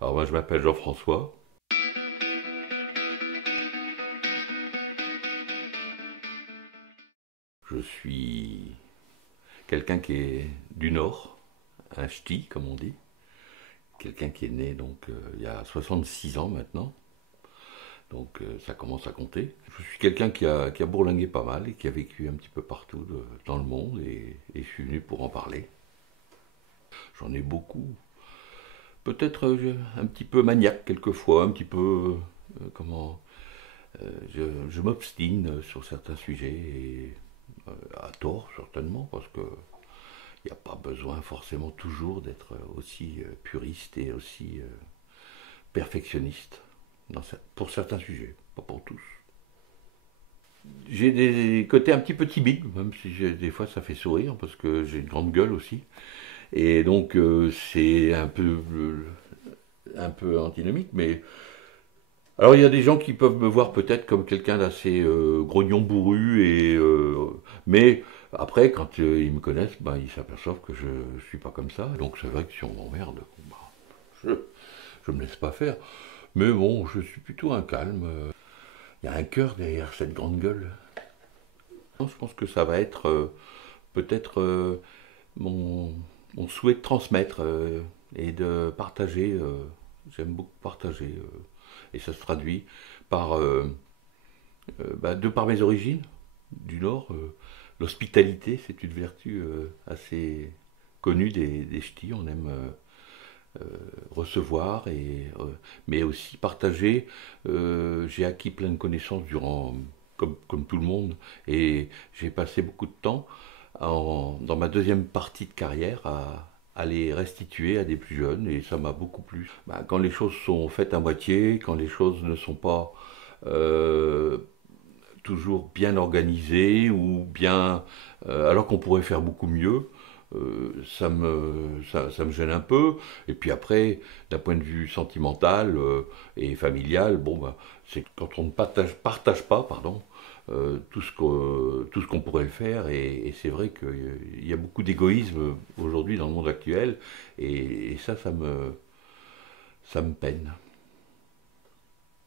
Alors moi je m'appelle Jean-François. Je suis quelqu'un qui est du Nord, un ch'ti comme on dit. Quelqu'un qui est né il y a 66 ans maintenant. Ça commence à compter. Je suis quelqu'un qui a bourlingué pas mal et qui a vécu un petit peu partout dans le monde et je suis venu pour en parler. J'en ai beaucoup. Peut-être un petit peu maniaque quelquefois, un petit peu comment je m'obstine sur certains sujets et à tort certainement parce que il n'y a pas besoin forcément toujours d'être aussi puriste et aussi perfectionniste pour certains sujets, pas pour tous. J'ai des côtés un petit peu timides, même si des fois ça fait sourire parce que j'ai une grande gueule aussi. Et donc c'est un peu antinomique, mais alors il y a des gens qui peuvent me voir peut-être comme quelqu'un d'assez grognon bourru mais après quand ils me connaissent, ben, ils s'aperçoivent que je suis pas comme ça. Donc c'est vrai que si on m'emmerde, bah, je je me laisse pas faire. Mais bon, je suis plutôt un calme. Il y a un cœur derrière cette grande gueule. Je pense que ça va être peut-être mon, mon souhait de transmettre et de partager. J'aime beaucoup partager et ça se traduit par de par mes origines du Nord. L'hospitalité, c'est une vertu assez connue des ch'tis. On aime recevoir mais aussi partager. J'ai acquis plein de connaissances comme tout le monde, et j'ai passé beaucoup de temps dans ma deuxième partie de carrière à les restituer à des plus jeunes, et ça m'a beaucoup plu. Ben, quand les choses sont faites à moitié, quand les choses ne sont pas euh, toujours bien organisées ou bien alors qu'on pourrait faire beaucoup mieux, ça me gêne un peu. Et puis après, d'un point de vue sentimental et familial, bon, bah, c'est quand on ne partage pas, pardon, tout ce qu'on pourrait faire. Et c'est vrai qu'il y a beaucoup d'égoïsme aujourd'hui dans le monde actuel. Et ça me peine.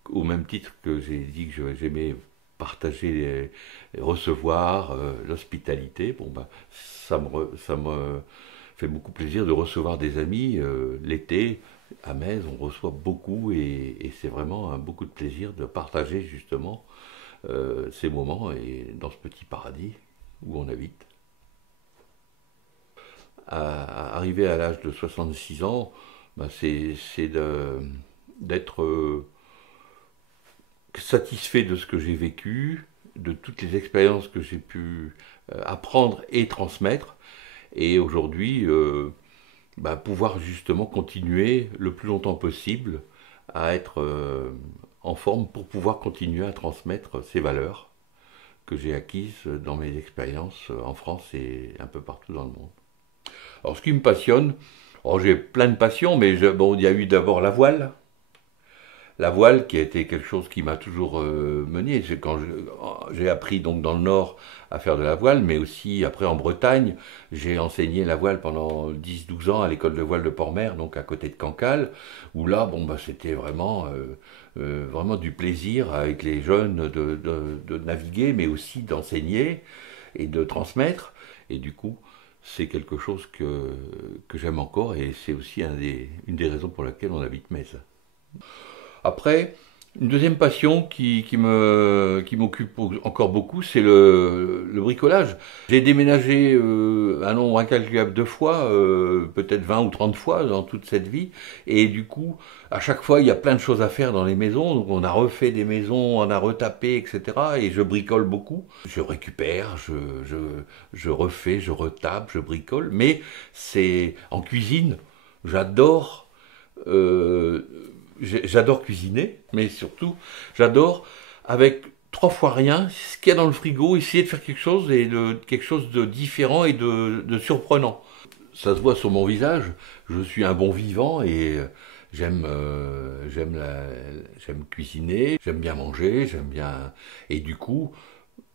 Au même titre que j'ai dit que j'aimais partager, recevoir, l'hospitalité, bon, bah, ça me fait beaucoup plaisir de recevoir des amis. L'été, à Metz, on reçoit beaucoup et c'est vraiment beaucoup de plaisir de partager justement ces moments et dans ce petit paradis où on habite. Arrivé à l'âge de 66 ans, bah, d'être satisfait de ce que j'ai vécu, de toutes les expériences que j'ai pu apprendre et transmettre, et aujourd'hui bah, pouvoir justement continuer le plus longtemps possible à être en forme pour pouvoir continuer à transmettre ces valeurs que j'ai acquises dans mes expériences en France et un peu partout dans le monde. Alors ce qui me passionne, oh, j'ai plein de passions, mais bon, il y a eu d'abord la voile qui a été quelque chose qui m'a toujours mené. C'est quand j'ai appris donc dans le Nord à faire de la voile, mais aussi après en Bretagne, j'ai enseigné la voile pendant 10 12 ans à l'école de voile de Port-Mer, donc à côté de Cancale, où là, bon, bah, c'était vraiment du plaisir avec les jeunes de naviguer, mais aussi d'enseigner et de transmettre. Et du coup, c'est quelque chose que j'aime encore, et c'est aussi une des raisons pour laquelle on habite Metz. Après, une deuxième passion qui m'occupe encore beaucoup, c'est le bricolage. J'ai déménagé un nombre incalculable de fois, peut-être 20 ou 30 fois dans toute cette vie. Et du coup, à chaque fois, il y a plein de choses à faire dans les maisons. Donc on a refait des maisons, on a retapé, etc. Et je bricole beaucoup. Je récupère, je refais, je retape, je bricole. Mais c'est en cuisine, j'adore euh, j'adore cuisiner, mais surtout, j'adore, avec 3 fois rien, ce qu'il y a dans le frigo, essayer de faire quelque chose de différent et de surprenant. Ça se voit sur mon visage, je suis un bon vivant et j'aime cuisiner, j'aime bien manger, j'aime bien. Et du coup,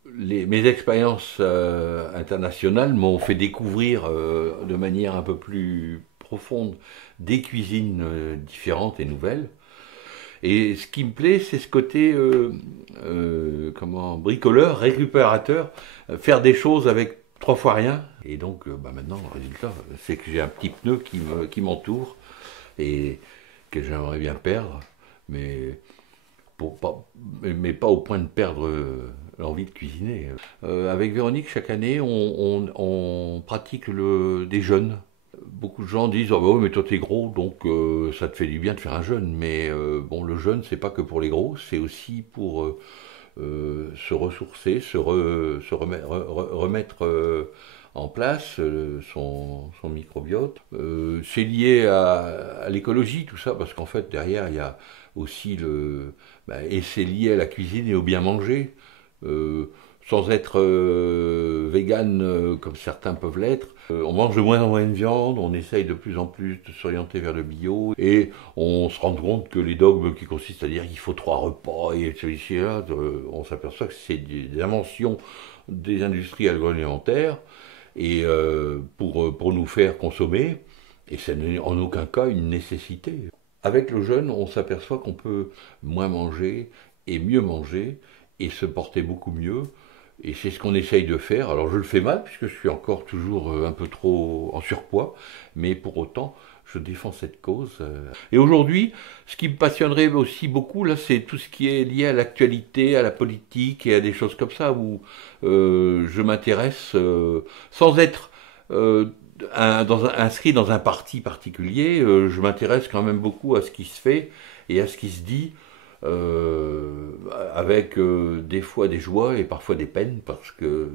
mes expériences internationales m'ont fait découvrir de manière un peu plus profonde des cuisines différentes et nouvelles. Et ce qui me plaît, c'est ce côté bricoleur, récupérateur, faire des choses avec 3 fois rien. Et donc maintenant, le résultat, c'est que j'ai un petit pneu qui m'entoure et que j'aimerais bien perdre, mais pas au point de perdre l'envie de cuisiner. Avec Véronique, chaque année, on pratique des jeûnes. Beaucoup de gens disent: oh bah oui, mais toi t'es gros, donc ça te fait du bien de faire un jeûne. Mais bon, le jeûne, c'est pas que pour les gros, c'est aussi pour se ressourcer, remettre en place son microbiote. C'est lié à l'écologie, tout ça, parce qu'en fait, derrière, il y a aussi et c'est lié à la cuisine et au bien manger. Sans être vegan comme certains peuvent l'être, on mange de moins en moins de viande, on essaye de plus en plus de s'orienter vers le bio, et on se rend compte que les dogmes qui consistent à dire qu'il faut 3 repas et ceci et là, on s'aperçoit que c'est des inventions des industries agroalimentaires et pour nous faire consommer, et ce n'est en aucun cas une nécessité. Avec le jeûne, on s'aperçoit qu'on peut moins manger et mieux manger et se porter beaucoup mieux. Et c'est ce qu'on essaye de faire. Alors je le fais mal puisque je suis encore toujours un peu trop en surpoids, mais pour autant je défends cette cause. Et aujourd'hui, ce qui me passionnerait aussi beaucoup, là, c'est tout ce qui est lié à l'actualité, à la politique et à des choses comme ça, où je m'intéresse sans être inscrit dans un parti particulier, je m'intéresse quand même beaucoup à ce qui se fait et à ce qui se dit, avec des fois des joies et parfois des peines, parce que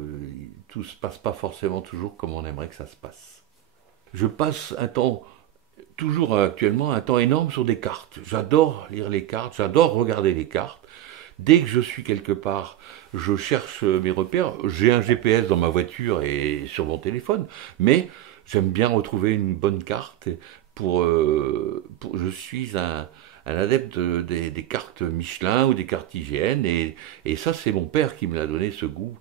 tout se passe pas forcément toujours comme on aimerait que ça se passe. Je passe toujours actuellement, un temps énorme sur des cartes. J'adore lire les cartes, j'adore regarder les cartes. Dès que je suis quelque part, je cherche mes repères. J'ai un GPS dans ma voiture et sur mon téléphone, mais j'aime bien retrouver une bonne carte. Je suis un adepte des cartes Michelin ou des cartes IGN, et ça, c'est mon père qui me l'a donné, ce goût.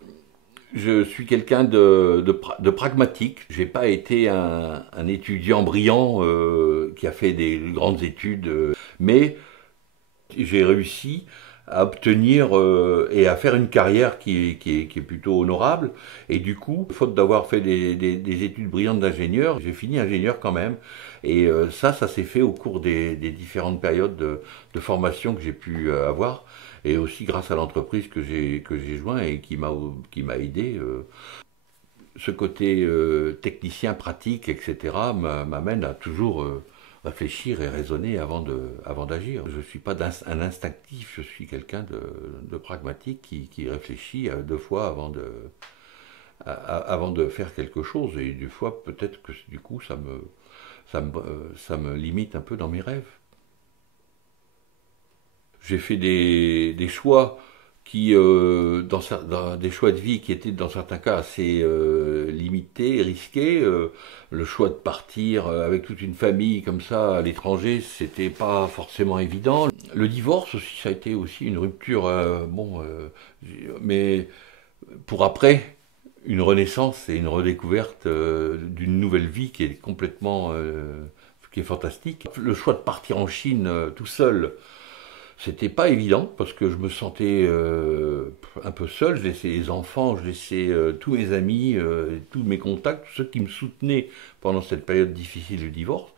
Je suis quelqu'un de pragmatique. J'ai pas été un étudiant brillant qui a fait des grandes études, mais j'ai réussi à obtenir et à faire une carrière qui est plutôt honorable. Et du coup, faute d'avoir fait des études brillantes d'ingénieur, j'ai fini ingénieur quand même. Et ça s'est fait au cours des différentes périodes de formation que j'ai pu avoir, et aussi grâce à l'entreprise que j'ai joint et qui m'a aidé. Ce côté technicien, pratique, etc. m'amène à toujours réfléchir et raisonner avant d'agir. Je ne suis pas un instinctif, je suis quelqu'un de pragmatique qui réfléchit 2 fois avant de faire quelque chose. Et des fois, peut-être que du coup, ça me limite un peu dans mes rêves. J'ai fait des choix dans des choix de vie qui étaient dans certains cas assez limités, risqués. Le choix de partir avec toute une famille comme ça à l'étranger, c'était pas forcément évident. Le divorce aussi, ça a été aussi une rupture, mais pour après, une renaissance et une redécouverte d'une nouvelle vie qui est qui est fantastique. Le choix de partir en Chine tout seul, c'était pas évident parce que je me sentais un peu seul. Je laissais les enfants, je laissais tous mes amis, tous mes contacts, tous ceux qui me soutenaient pendant cette période difficile du divorce.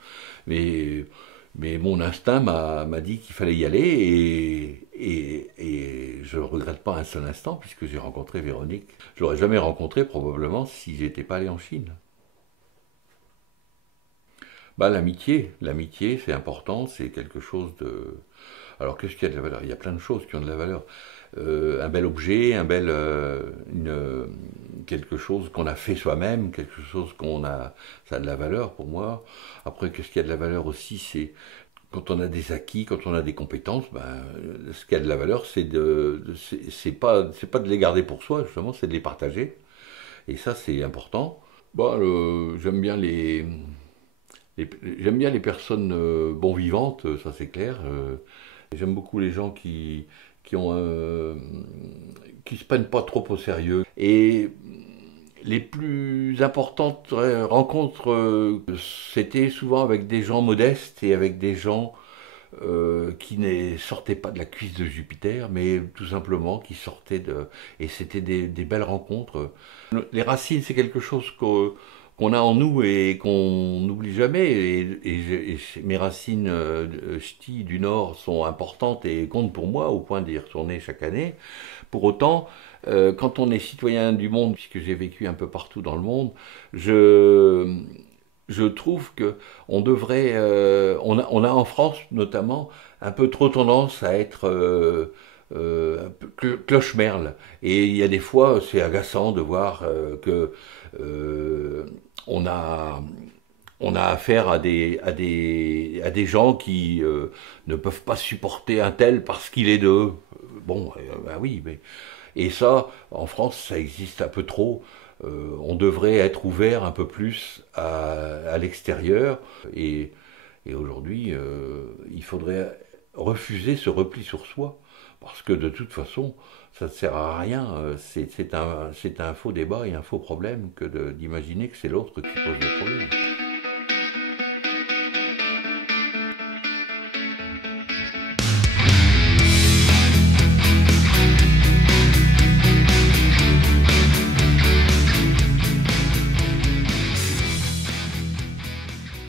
Mais mon instinct m'a dit qu'il fallait y aller, et je ne regrette pas un seul instant puisque j'ai rencontré Véronique. Je l'aurais jamais rencontrée probablement si j'étais pas allé en Chine. L'amitié, c'est important, c'est quelque chose de... Alors, qu'est-ce qu'il y a de la valeur? Il y a plein de choses qui ont de la valeur. Un bel objet, quelque chose qu'on a fait soi-même, quelque chose ça a de la valeur pour moi. Après, qu'est-ce qu'il y a de la valeur aussi? C'est quand on a des acquis, quand on a des compétences, ce qui a de la valeur, c'est pas de les garder pour soi, justement, c'est de les partager. Et ça, c'est important. J'aime bien les personnes bon vivantes, ça c'est clair. J'aime beaucoup les gens qui se prennent pas trop au sérieux. Et Les plus importantes rencontres, c'était souvent avec des gens modestes et avec des gens qui ne sortaient pas de la cuisse de Jupiter, mais tout simplement qui sortaient de... Et c'était des belles rencontres. Les racines, c'est quelque chose qu'on a en nous et qu'on n'oublie jamais. Et mes racines ch'tis du Nord sont importantes et comptent pour moi au point d'y retourner chaque année. Pour autant, quand on est citoyen du monde, puisque j'ai vécu un peu partout dans le monde, je, je trouve que on a en France notamment un peu trop tendance à être un peu cloche-merle. Et il y a des fois, c'est agaçant de voir que euh, on a on a affaire à des gens qui ne peuvent pas supporter un tel parce qu'il est d'eux. Bon, ben oui, mais et ça, en France, ça existe un peu trop. On devrait être ouvert un peu plus à l'extérieur. Et, et aujourd'hui, il faudrait refuser ce repli sur soi. Parce que de toute façon, ça ne sert à rien. C'est un faux débat et un faux problème que d'imaginer que c'est l'autre qui pose le problème.